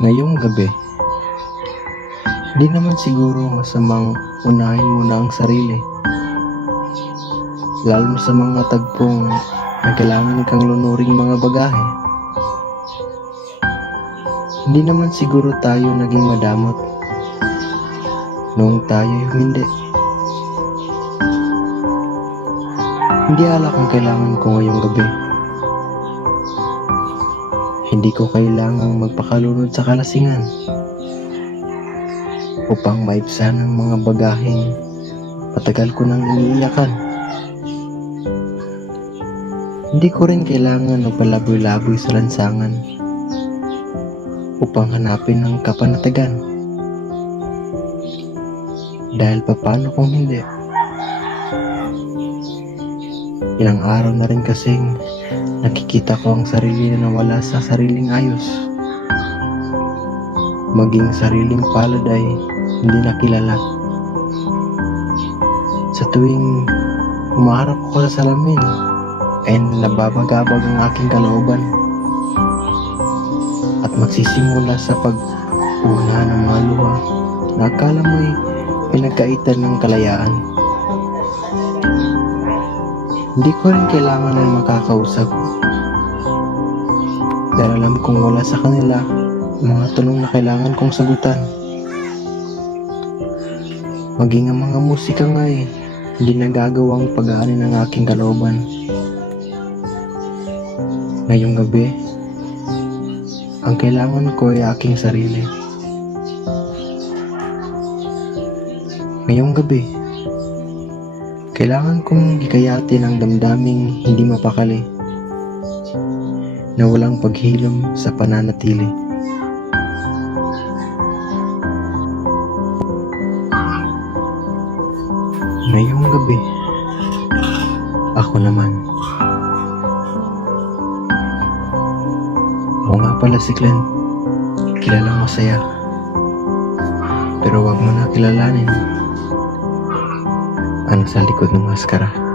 Ngayong gabi, di naman siguro masamang unahin mo na ang sarili, lalo sa mga tagpong may kailangan kang lunuring mga bagahe. Hindi naman siguro tayo naging madamot noong tayo'y hindi. Hindi alak ang kailangan ko ngayong gabi. Hindi ko kailangang magpakalunod sa kalasingan upang maibsan ang mga bagaheng matagal ko nang iniiyakan. Hindi ko rin kailangan magpalaboy-laboy sa lansangan upang hanapin ang kapanatagan. Dahil paano kung hindi? Ilang araw na rin kasing nakikita ko ang sarili na nawala sa sariling ayos. Maging sariling palad ay hindi nakilala. Sa tuwing humaharap ko sa salamin ay nababagabag ang aking kalooban at magsisimula sa pag-una ng mga luha na akala mo'y pinagkaitan ng kalayaan. Hindi ko rin kailangan ng makakausap dahil alam kong wala sa kanila mga tanong na kailangan kong sagutan. Maging ang mga musika nga hindi nagagawang pag-aanin ng aking kalooban. Ngayong gabi, ang kailangan ko ay aking sarili. Ngayong gabi, kailangan kong hikayatin ang damdaming hindi mapakali na walang paghilom sa pananatili. Ngayong gabi, ako naman. Oo nga pala si Glenn, kilalang masaya. Pero wag mo na kilalanin ang sa likod ng maskara.